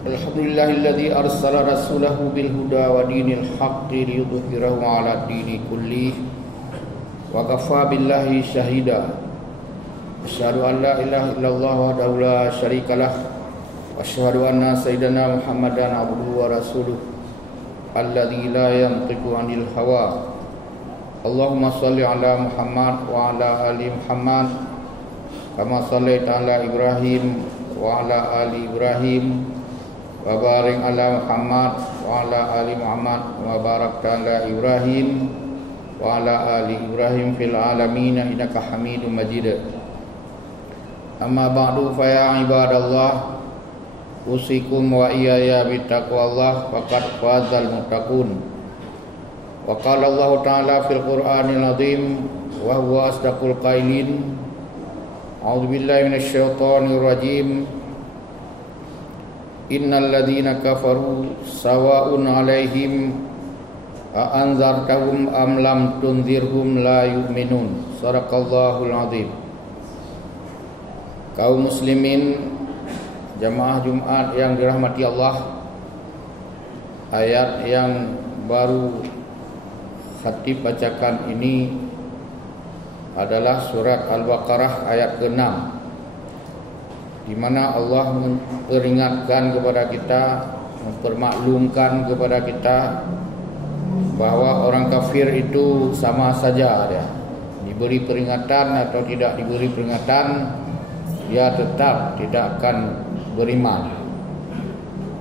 Alhamdulillahilladzi arsala rasulahu bil huda wa dinil haqqi liyudhhirahu 'ala dini kullih wa kafa billahi syahida. Asyhadu an la ilaha illallah wahdahu la syarikalah wa asyhadu anna sayyidana Muhammadan abduhu wa rasuluh alladzi la yantiqu 'anil hawa. Allahumma shalli 'ala Muhammad wa 'ala ali Muhammad kama shallaita 'ala Ibrahim wa 'ala ali Ibrahim wa barik 'ala Muhammad wa 'ala ali Muhammad wa barakta 'ala Ibrahim wa 'ala ali Ibrahim fil alamin innaka Hamidum Majid. Amma ba'du, fa ya ibadallah, usikum wa iyaya bittaqwallah faqad fazal muttaqun. Wa qala Allah ta'ala fil Qur'anil azim wa huwa asdaqul qailin. A'udzu billahi minasy syaithanir rajim. Innal ladzina kafaru sawa'un 'alaihim a anzartahum am lam tunzirhum la yu'minun. Shadaqallahul azim. Kaum muslimin jamaah Jumat yang dirahmati Allah, ayat yang baru khatib bacakan ini adalah surat Al-Baqarah ayat ke-6, di mana Allah memperingatkan kepada kita, mempermaklumkan kepada kita bahwa orang kafir itu sama saja dia. Diberi peringatan atau tidak diberi peringatan, dia tetap tidak akan beriman.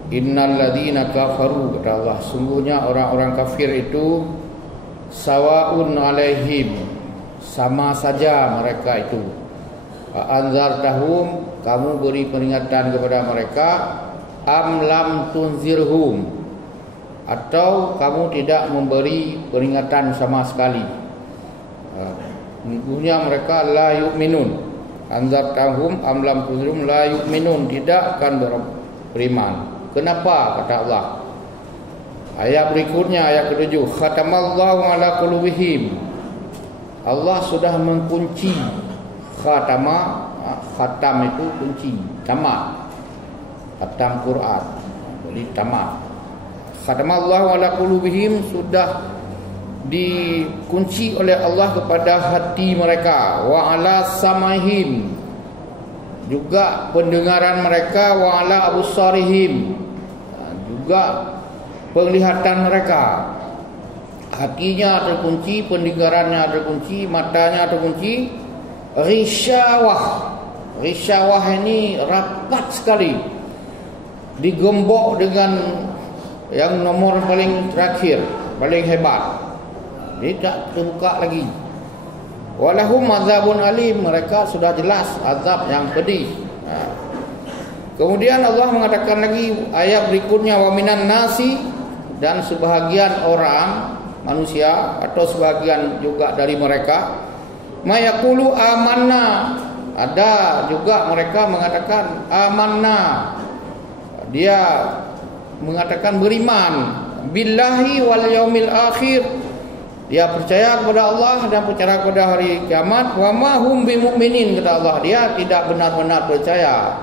Innal ladzina kafaru, kata Allah, sungguhnya orang-orang kafir itu sawa'un 'alaihim, sama saja mereka itu. Anzartahum, kamu beri peringatan kepada mereka, am lam tunzirhum, atau kamu tidak memberi peringatan sama sekali. Sungguhnya mereka la yu'minun. Anzartahum am lam tunzirhum la yu'minun, tidak akan beriman. Kenapa? Kata Allah. Ayat berikutnya, ayat ke-7, khatamallahu ala qulubihim. Allah sudah mengunci. Khatam itu kunci, tamat. Khatam Quran, jadi tamat. Khatamallahu ala qulubihim, sudah dikunci oleh Allah kepada hati mereka. Wa ala samahim, juga pendengaran mereka. Wa ala absarihim, juga penglihatan mereka. Hatinya terkunci, pendengarannya terkunci, matanya terkunci. Risyawah ini rapat sekali, digembok dengan yang nomor paling terakhir, paling hebat. Tidak terbuka lagi. Walahum azabun alim, mereka sudah jelas azab yang pedih. Kemudian Allah mengatakan lagi ayat berikutnya, wa minan nasi, dan sebahagian orang manusia atau sebahagian juga dari mereka, mayaqulu amanna, ada juga mereka mengatakan amanna, dia mengatakan beriman, billahi wal yaumil akhir, dia percaya kepada Allah dan percaya kepada hari kiamat. Wa ma hum bimu'minin, kata Allah, dia tidak benar-benar percaya.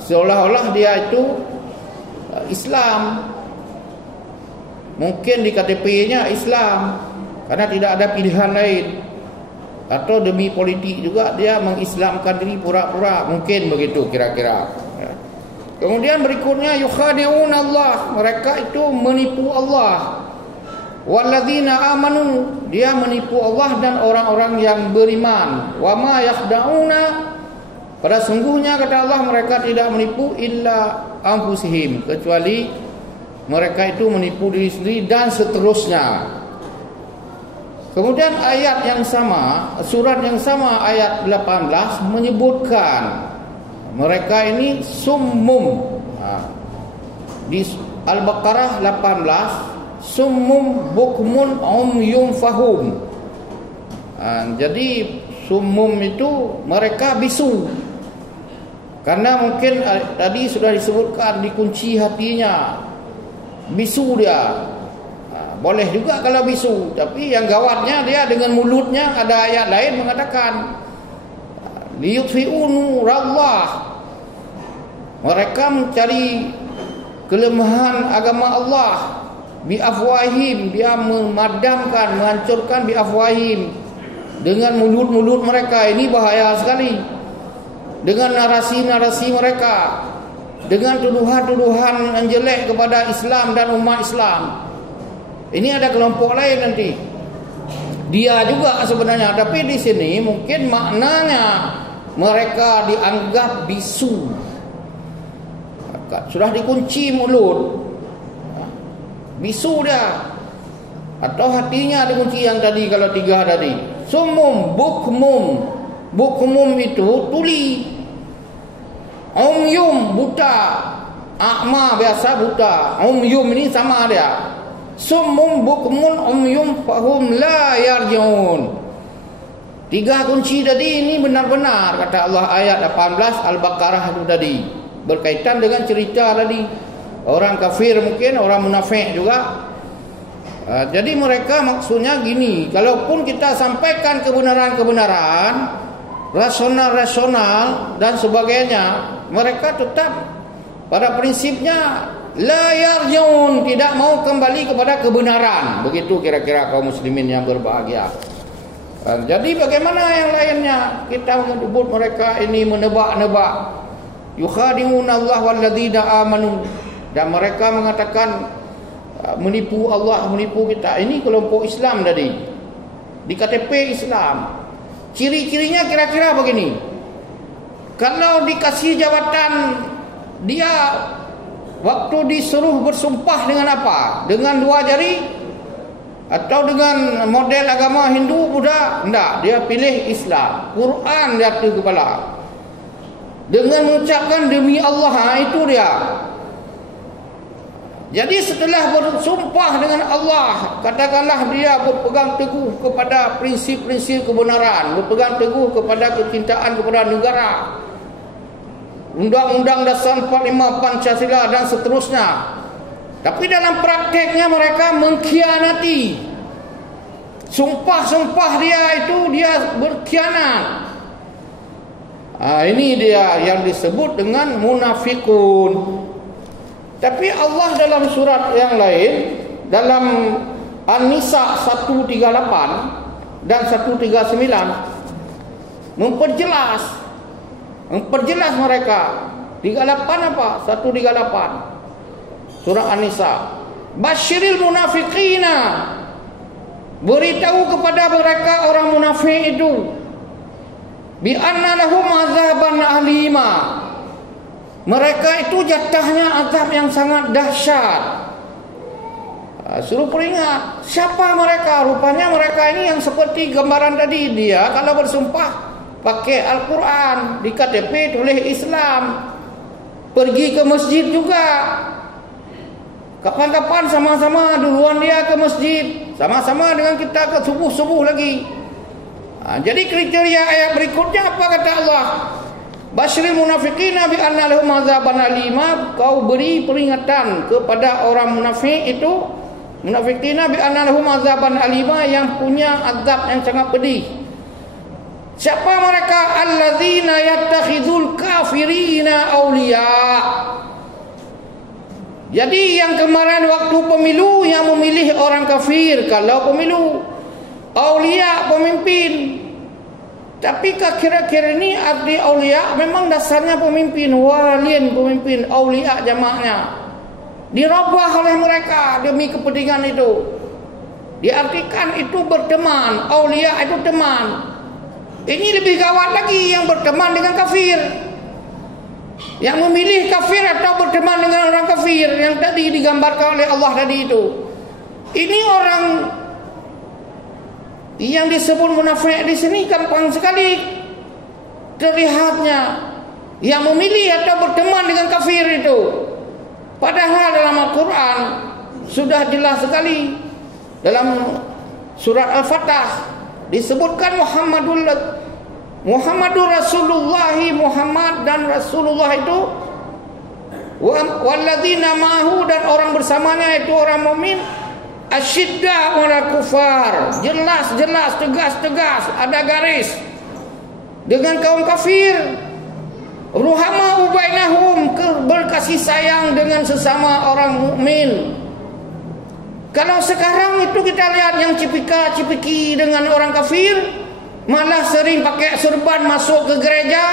Seolah-olah dia itu Islam, mungkin di KTP-nya Islam karena tidak ada pilihan lain, atau demi politik juga dia mengislamkan diri pura-pura, mungkin begitu kira-kira. Kemudian berikutnya, yukhadi'un Allah, mereka itu menipu Allah. Walladzina amanu, dia menipu Allah dan orang-orang yang beriman. Wa ma yakhda'una, pada sungguhnya kata Allah, mereka tidak menipu illa anfusihim, kecuali mereka itu menipu diri sendiri, dan seterusnya. Kemudian ayat yang sama, surat yang sama, ayat 18 menyebutkan mereka ini summum. Di Al-Baqarah 18, summum bukmun umyum fahum. Jadi summum itu mereka bisu, karena mungkin tadi sudah disebutkan dikunci hatinya, bisu dia. Boleh juga kalau bisu, tapi yang gawatnya dia dengan mulutnya, ada ayat lain mengatakan liyutfi'u nurallah, Mereka mencari kelemahan agama Allah biafwahim, dia memadamkan, menghancurkan biafwahim dengan mulut-mulut mereka. Ini bahaya sekali. Dengan narasi-narasi mereka, dengan tuduhan-tuduhan yang jelek kepada Islam dan umat Islam. Ini ada kelompok lain nanti. Dia juga sebenarnya, tapi di sini mungkin maknanya mereka dianggap bisu. Sudah dikunci mulut, bisu dia. Atau hatinya dikunci yang tadi, kalau 3 tadi. Sumum, bukmum. Bukmum itu tuli. Umyum, buta. A'ma biasa buta. Umyum ini sama dia. Sumum, bukmun, umyum, fahum la yarji'un. 3 kunci tadi ini benar-benar, kata Allah ayat 18 Al-Baqarah itu tadi. Berkaitan dengan cerita tadi. Orang kafir mungkin, orang munafik juga. Jadi mereka maksudnya gini, kalaupun kita sampaikan kebenaran-kebenaran, rasional-rasional dan sebagainya, mereka tetap pada prinsipnya la yarji'un, tidak mau kembali kepada kebenaran. Begitu kira-kira kaum muslimin yang berbahagia. Jadi bagaimana yang lainnya? Kita menyebut mereka ini menebak-nebak. Yukhadi'una Allah walladzina amanu, dan mereka mengatakan menipu Allah, menipu kita. Ini kelompok Islam tadi. Di KTP Islam. Ciri-cirinya kira-kira begini. Kalau dikasih jabatan, dia waktu disuruh bersumpah dengan apa? Dengan 2 jari? Atau dengan model agama Hindu, Buddha? Tidak, dia pilih Islam. Quran di atas kepala. Dengan mengucapkan demi Allah, itu dia. Jadi setelah bersumpah dengan Allah, katakanlah dia berpegang teguh kepada prinsip-prinsip kebenaran, berpegang teguh kepada kecintaan kepada negara, Undang-Undang Dasar 45 Pancasila dan seterusnya. Tapi dalam prakteknya mereka mengkhianati. Sumpah-sumpah dia itu dia berkhianat. Ini dia yang disebut dengan munafikun. Tapi Allah dalam surat yang lain, dalam An-Nisa 138 dan 139, memperjelas mereka. 38 apa? 138 surah An-Nisa. Basyiril munafiqina, beritahu kepada mereka orang munafik itu, bi anna lahum azaban alima, mereka itu jatahnya azab yang sangat dahsyat. Suruh peringat siapa mereka. Rupanya mereka ini yang seperti gambaran tadi. Dia kalau bersumpah pakai Al-Quran, di KTP tulis Islam, pergi ke masjid juga. Kapan-kapan sama-sama duluan dia ke masjid, sama-sama dengan kita ke subuh-subuh lagi. Jadi kriteria ayat berikutnya apa kata Allah? Basyiril munafiqina bi anna lahum azaban alima, kau beri peringatan kepada orang munafik itu, munafiqina bi anna lahum azaban alima, yang punya azab yang sangat pedih. Siapa mereka? Alladzina yattakhidul kafirina awliya. Jadi yang kemarin waktu pemilu yang memilih orang kafir kalau pemilu, awliya pemimpin. Tapi kira-kira ini arti awliya memang dasarnya pemimpin, walin pemimpin, awliya jamaknya. Dirubah oleh mereka demi kepentingan itu. Diartikan itu berteman, awliya itu teman. Ini lebih gawat lagi, yang berteman dengan kafir, yang memilih kafir atau berteman dengan orang kafir yang tadi digambarkan oleh Allah tadi itu. Ini orang yang disebut munafik di sini gampang sekali terlihatnya, yang memilih atau berteman dengan kafir itu. Padahal dalam Al-Quran sudah jelas sekali, dalam surat Al-Fatah disebutkan Muhammadur Rasulullah, Muhammad dan Rasulullah itu, walladzina ma'ahu, dan orang bersamanya itu orang mukmin, asyidda 'alal kufar, jelas, tegas, ada garis dengan kaum kafir. Ruhamau bainahum, berkasih sayang dengan sesama orang mukmin. Kalau sekarang itu kita lihat yang cipika-cipiki dengan orang kafir, malah sering pakai serban masuk ke gereja,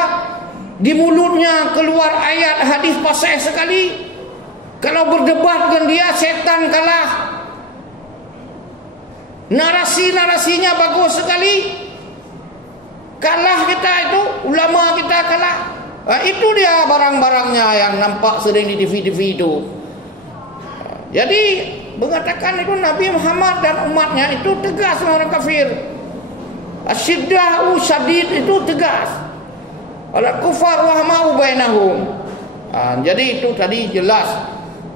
di mulutnya keluar ayat hadis fasih sekali. Kalau berdebat dengan dia, setan kalah. Narasi-narasinya bagus sekali. Kalah kita itu, ulama kita kalah. Itu dia barang-barangnya yang nampak sering di TV-TV itu. Jadi mengatakan itu Nabi Muhammad dan umatnya itu tegas dengan orang kafir. Asyidda'u syadid itu tegas. Al kufar rahma'u bainahum. Jadi itu tadi jelas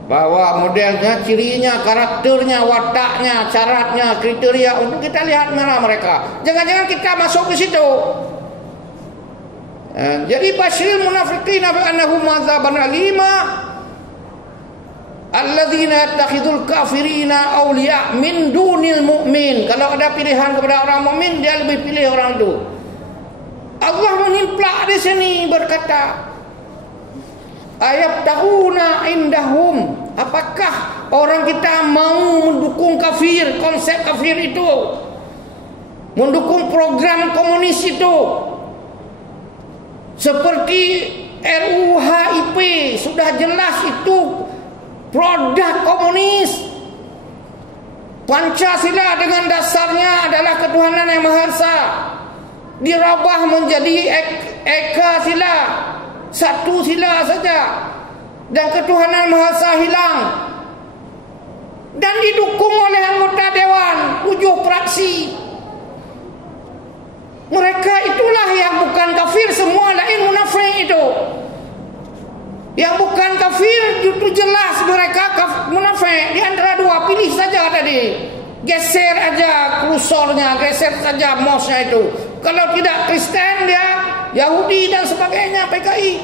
bahwa modelnya, cirinya, karakternya, wataknya, syaratnya, kriteria untuk kita lihat mana mereka. Jangan-jangan kita masuk ke situ. Jadi basyiril munafiqin bi annahum azaban alima alladzina yattakhidul kafirina awliya min dunil mu'min. Kalau ada pilihan kepada orang mukmin, dia lebih pilih orang itu. Allah menimplak di sini berkata, ayat tahuna indahum, apakah orang kita mau mendukung kafir, konsep kafir itu, mendukung program komunis itu, seperti RUU HIP sudah jelas itu produk komunis. Pancasila dengan dasarnya adalah ketuhanan yang Maha Esa, dirubah menjadi Eka Sila, satu sila saja, dan ketuhanan Maha Esa hilang, dan didukung oleh anggota dewan 7 fraksi. Mereka itulah yang bukan kafir, semua lain munafik itu. Yang bukan kafir itu jelas mereka munafik. Di antara dua pilih saja tadi. Geser aja kursornya, geser saja mosnya itu. Kalau tidak Kristen dia Yahudi dan sebagainya, PKI.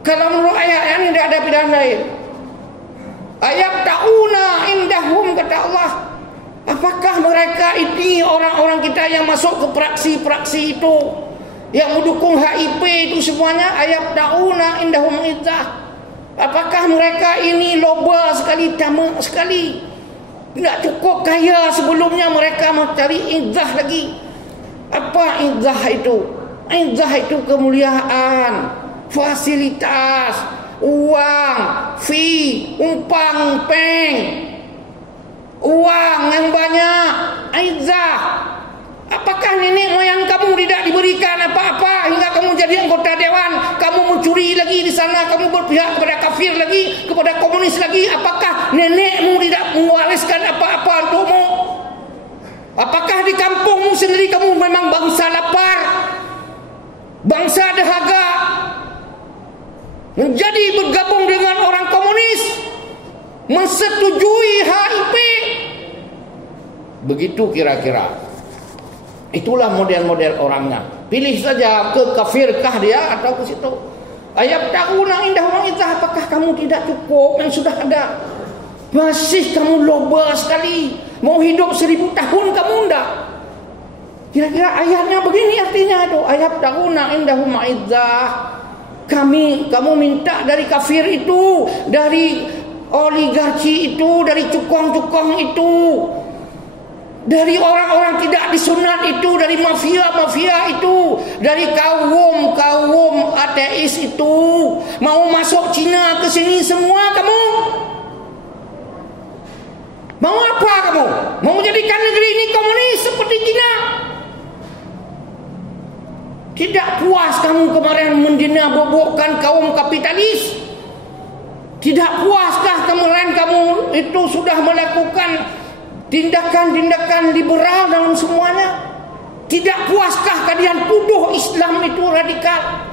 Kalau menurut ayat ini tidak ada pilihan lain. Ayat ta'una indahum, kata Allah. Apakah mereka ini orang-orang kita yang masuk ke praksi-praksi itu, yang mendukung HIP itu semuanya? Ayat ta'una indahum izzah. Apakah mereka ini loba sekali, tamak sekali, tidak cukup kaya sebelumnya, mereka mencari izzah lagi? Apa izzah itu? Izzah itu kemuliaan, fasilitas, uang, fee, umpang, peng, uang yang banyak, izzah. Apakah nenek moyang kamu tidak diberikan apa-apa hingga kamu jadi anggota dewan? Kamu mencuri lagi di sana, kamu berpihak kepada kafir lagi, kepada komunis lagi. Apakah nenekmu tidak mewariskan apa-apa untukmu? Apakah di kampungmu sendiri kamu memang bangsa lapar, bangsa dahaga, menjadi bergabung dengan orang komunis, mensetujui HIP? Begitu kira-kira. Itulah model-model orangnya. Pilih saja ke kafirkah dia atau ke situ. Ayat ta'una indahum izzah, apakah kamu tidak cukup yang sudah ada? Masih kamu loba sekali, mau hidup 1000 tahun kamu enggak? Kira-kira ayatnya begini artinya itu. Ayat ta'una indahum izzah, kamu minta dari kafir itu, dari oligarki itu, dari cukong-cukong itu, dari orang-orang tidak disunat itu, dari mafia-mafia itu, dari kaum ateis itu, mau masuk Cina ke sini semua kamu? Mau apa kamu? Mau menjadikan negeri ini komunis seperti Cina? Tidak puas kamu kemarin mendina bobokkan kaum kapitalis? Tidak puaskah kemarin kamu itu sudah melakukan tindakan-tindakan liberal dalam semuanya? Tidak puaskah kalian tuduh Islam itu radikal?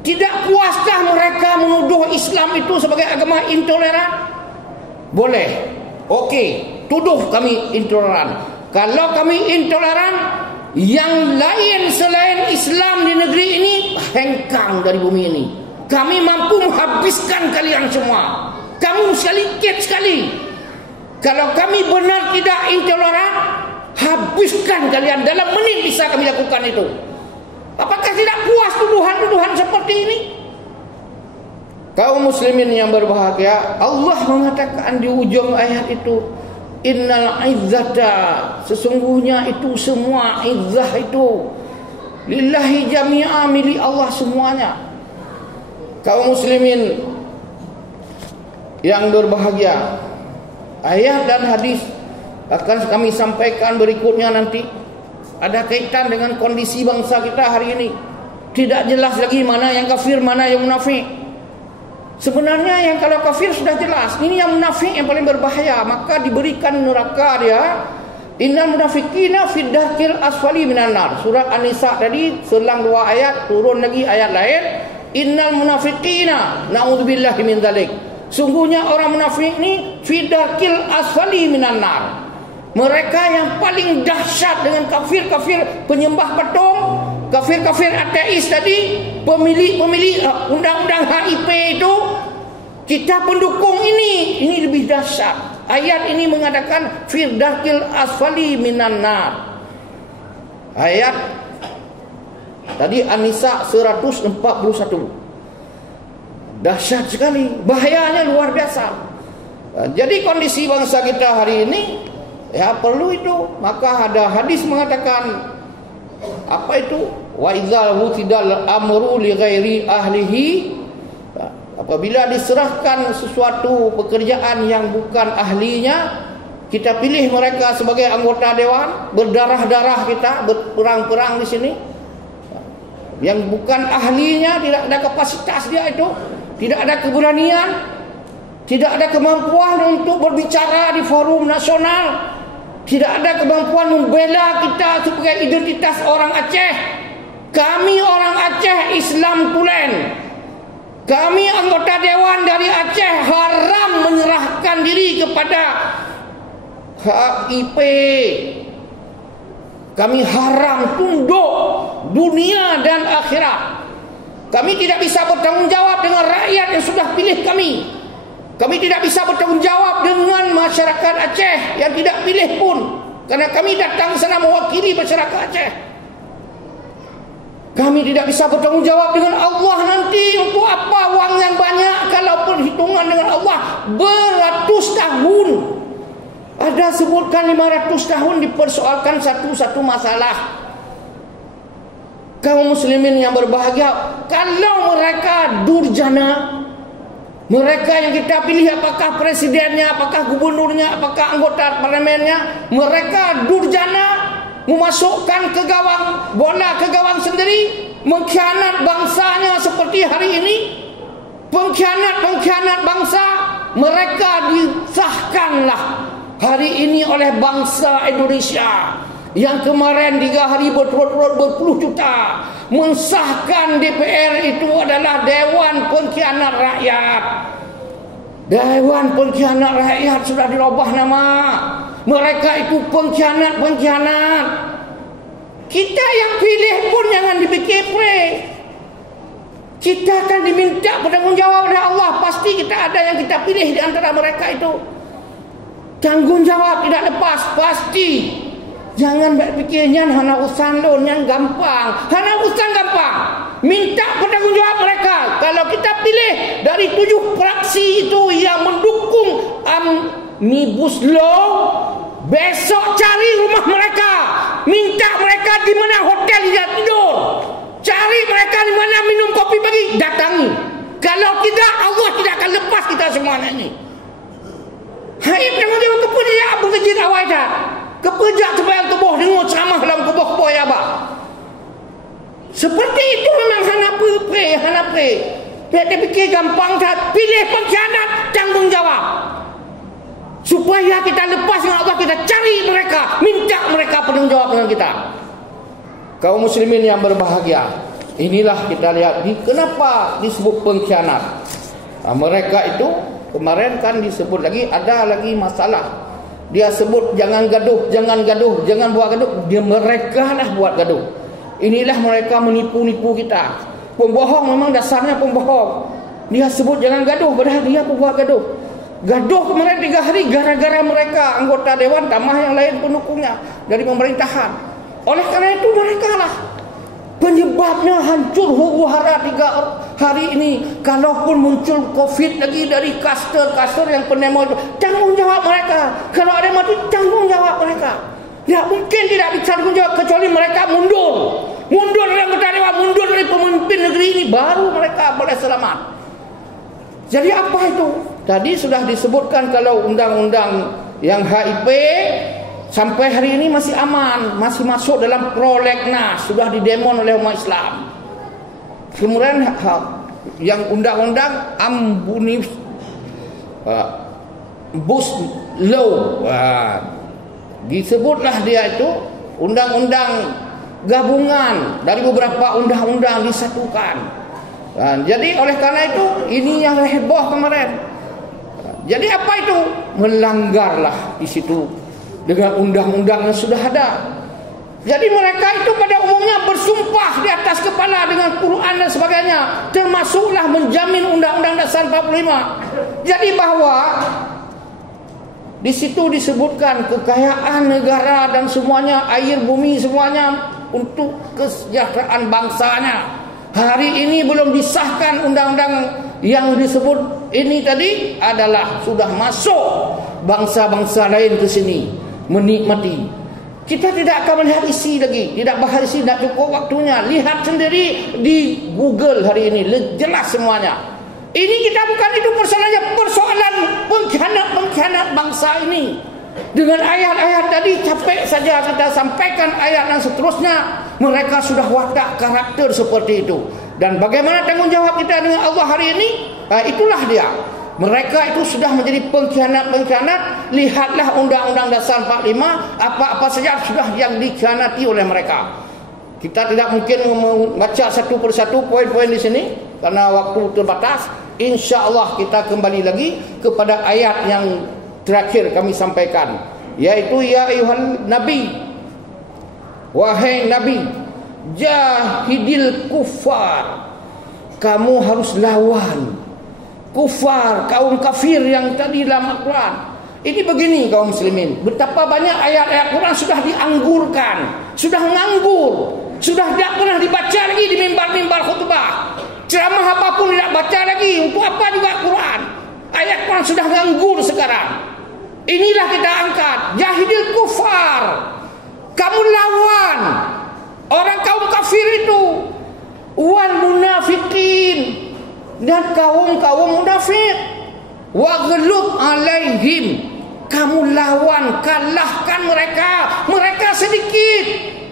Tidak puaskah mereka menuduh Islam itu sebagai agama intoleran? Boleh, oke, tuduh kami intoleran. Kalau kami intoleran, yang lain selain Islam di negeri ini hengkang dari bumi ini. Kami mampu menghabiskan kalian semua. Kamu sedikit sekali. Kalau kami benar tidak intoleran, habiskan kalian dalam menit, bisa kami lakukan itu. Apakah Apakah tidak puas tuduhan-tuduhan seperti ini? Kaum muslimin yang berbahagia, Allah mengatakan di ujung ayat itu, innal izzata, sesungguhnya itu semua izzah itu lillahi jami'a, milik Allah semuanya. Kaum muslimin yang berbahagia, ayat dan hadis akan kami sampaikan berikutnya nanti ada kaitan dengan kondisi bangsa kita hari ini. Tidak jelas lagi mana yang kafir, mana yang munafik. Sebenarnya yang kalau kafir sudah jelas, ini yang munafik yang paling berbahaya, maka diberikan neraka dia. Innal munafiqina fid darkil asfali minan nar. Surah An-Nisa tadi selang 2 ayat, turun lagi ayat lain. Innal munafiqina na'udzubillahi min dzalik. Sungguhnya orang munafik ini fid darkil asfali minan nar. Mereka yang paling dahsyat dengan kafir-kafir penyembah patung, kafir-kafir ateis tadi, pemilik undang-undang HIP itu, kita pendukung ini lebih dahsyat. Ayat ini mengatakan firdakil asfali minan nar. Ayat tadi An-Nisa 141. Dahsyat sekali, bahayanya luar biasa. Jadi kondisi bangsa kita hari ini ya perlu itu. Maka ada hadis mengatakan apa itu? Wa idzal wutidal amru li ghairi ahlihi, apabila diserahkan sesuatu pekerjaan yang bukan ahlinya, kita pilih mereka sebagai anggota dewan, berdarah-darah kita, berperang-perang di sini, yang bukan ahlinya, tidak ada kapasitas dia itu, tidak ada keberanian, tidak ada kemampuan untuk berbicara di forum nasional, tidak ada kemampuan membela kita sebagai identitas orang Aceh. Kami orang Aceh Islam Tulen, kami anggota dewan dari Aceh haram menyerahkan diri kepada HIP. Kami haram tunduk dunia dan akhirat. Kami tidak bisa bertanggung jawab dengan rakyat yang sudah pilih kami. Kami tidak bisa bertanggung jawab dengan masyarakat Aceh yang tidak pilih pun, karena kami datang sana mewakili masyarakat Aceh. Kami tidak bisa bertanggung jawab dengan Allah nanti. Untuk apa wang yang banyak kalau perhitungan dengan Allah beratus tahun. Ada sebutkan 500 tahun dipersoalkan satu-satu masalah. Kaum muslimin yang berbahagia, kalau mereka durjana, mereka yang kita pilih, apakah presidennya, apakah gubernurnya, apakah anggota parlemennya, mereka durjana, memasukkan ke gawang, bola ke gawang sendiri, mengkhianat bangsanya seperti hari ini, pengkhianat bangsa, mereka disahkanlah hari ini oleh bangsa Indonesia yang kemarin 3 hari berturut-turut berpuluh juta mensahkan DPR itu adalah Dewan Pengkhianat Rakyat. Dewan Pengkhianat Rakyat sudah dirubah nama. Mereka itu pengkhianat. Kita yang pilih pun jangan dipikir. Kita akan diminta bertanggung jawab oleh Allah. Pasti kita ada yang kita pilih di antara mereka itu. Tanggung jawab tidak lepas, pasti. Jangan berpikirnya hana urusan lo yang gampang. Hana urusan gampang. Minta bertanggung jawab mereka. Kalau kita pilih dari 7 fraksi itu yang mendukung Omnibus Law, besok cari rumah mereka, minta mereka di mana hotel dia tidur, cari mereka di mana minum kopi pagi, datangi. Kalau tidak, Allah tidak akan lepas kita semuanya ini. Haib yang dia kepeja berkejit awal dah, kepeja supaya tubuh dengar ceramah dalam kubuh-kubuh ya bah. Seperti itu memang hana pre. Dia fikir gampang dah, pilih pengkhianat, tanggung jawab. Supaya kita lepas dengan Allah, kita cari mereka, minta mereka bertanggung jawab dengan kita. Kaum muslimin yang berbahagia, inilah kita lihat kenapa disebut pengkhianat. Mereka itu kemarin kan disebut lagi, ada lagi masalah. Dia sebut jangan gaduh, jangan buat gaduh. Mereka lah buat gaduh. Inilah mereka menipu-nipu kita. Pembohong memang dasarnya pembohong. Dia sebut jangan gaduh, padahal dia pembuat gaduh. Gaduh kemarin 3 hari gara-gara mereka anggota dewan tambah yang lain pendukungnya dari pemerintahan. Oleh karena itu mereka lah penyebabnya hancur huru-hara 3 hari ini. Kalaupun muncul COVID lagi dari klaster-klaster yang penemo itu, tanggungjawab mereka. Kalau ada mati, tanggungjawab mereka. Tidak mungkin tidak bertanggung jawab kecuali mereka mundur dari anggota dewan, mundur dari pemimpin negeri ini, baru mereka boleh selamat. Jadi apa itu? Tadi sudah disebutkan kalau undang-undang yang HIP sampai hari ini masih aman, masih masuk dalam prolegnas, sudah didemon oleh umat Islam. Kemudian yang undang-undang Omnibus Law, disebutlah dia itu undang-undang gabungan dari beberapa undang-undang disatukan. Jadi oleh karena itu ini yang heboh kemarin. Jadi apa itu? Melanggarlah di situ dengan undang-undang yang sudah ada. Jadi mereka itu pada umumnya bersumpah di atas kepala dengan Quran dan sebagainya, termasuklah menjamin Undang-Undang Dasar 45. Jadi bahwa di situ disebutkan kekayaan negara dan semuanya, air bumi semuanya untuk kesejahteraan bangsanya. Hari ini belum disahkan undang-undang yang disebut ini tadi adalah sudah masuk bangsa-bangsa lain ke sini menikmati. Kita tidak akan melihat isi lagi, tidak bahas isi, tidak cukup waktunya. Lihat sendiri di Google hari ini, jelas semuanya. Ini kita bukan itu persoalannya, persoalan pengkhianat bangsa ini. Dengan ayat-ayat tadi capek saja kita sampaikan ayat yang seterusnya, mereka sudah watak karakter seperti itu. Dan bagaimana tanggung jawab kita dengan Allah hari ini? Itulah dia. Mereka itu sudah menjadi pengkhianat. Lihatlah Undang-Undang Dasar 45, apa-apa saja sudah yang dikhianati oleh mereka. Kita tidak mungkin membaca satu persatu poin-poin di sini karena waktu terbatas. Insya Allah kita kembali lagi kepada ayat yang terakhir kami sampaikan, yaitu ya ayuhan nabi, wahai nabi, jahidil kufar, kamu harus lawan kufar, kaum kafir yang tadi dalam Al-Quran. Ini begini kaum muslimin, betapa banyak ayat-ayat Quran sudah dianggurkan, sudah nganggur, sudah tidak pernah dibaca lagi di mimbar-mimbar khutbah. Ceramah apapun tidak baca lagi. Untuk apa juga Quran? Ayat Quran sudah nganggur sekarang. Inilah kita angkat. Jahidil kufar. Kamu lawan orang kaum kafir itu. Wal munafikin. Dan kaum-kaum munafik. Waghlub alaihim. Kamu lawan, kalahkan mereka. Mereka sedikit.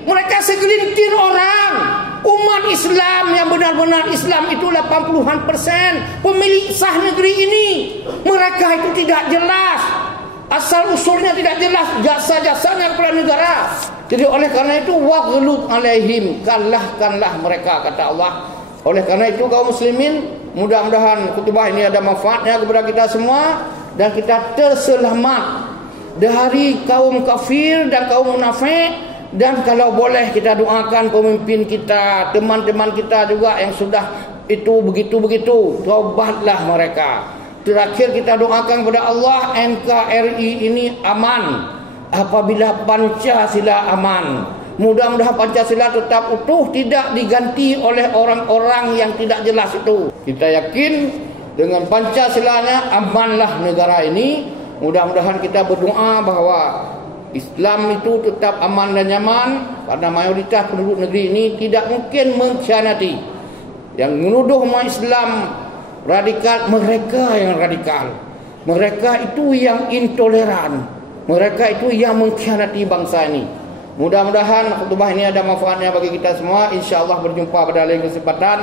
Mereka segelintir orang. Umat Islam yang benar-benar Islam itu 80% pemilik sah negeri ini. Mereka itu tidak jelas, asal usulnya tidak jelas, jasa-jasanya kepada negara. Jadi oleh karena itu waghlub alaihim, kalahkanlah mereka, kata Allah. Oleh karena itu kaum muslimin, mudah-mudahan khutbah ini ada manfaatnya kepada kita semua dan kita terselamat dari kaum kafir dan kaum munafik. Dan kalau boleh kita doakan pemimpin kita, teman-teman kita juga yang sudah itu begitu-begitu, taubatlah mereka. Terakhir kita doakan kepada Allah NKRI ini aman apabila Pancasila aman. Mudah-mudahan Pancasila tetap utuh, tidak diganti oleh orang-orang yang tidak jelas itu. Kita yakin dengan Pancasilanya amanlah negara ini. Mudah-mudahan kita berdoa bahwa Islam itu tetap aman dan nyaman, karena mayoritas penduduk negeri ini tidak mungkin mengkhianati. Yang menuduh umat Islam radikal, mereka yang radikal. Mereka itu yang intoleran. Mereka itu yang mengkhianati bangsa ini. Mudah-mudahan khutbah ini ada manfaatnya bagi kita semua. InsyaAllah berjumpa pada lain kesempatan.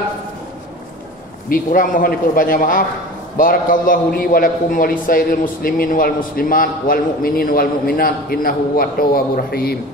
Bi kurang mohon diperbanyak maaf. Barakallahu li wa lakum wa lisairil muslimin wal muslimat wal mu'minin wal mu'minat innahu huwa tawwabur rahim.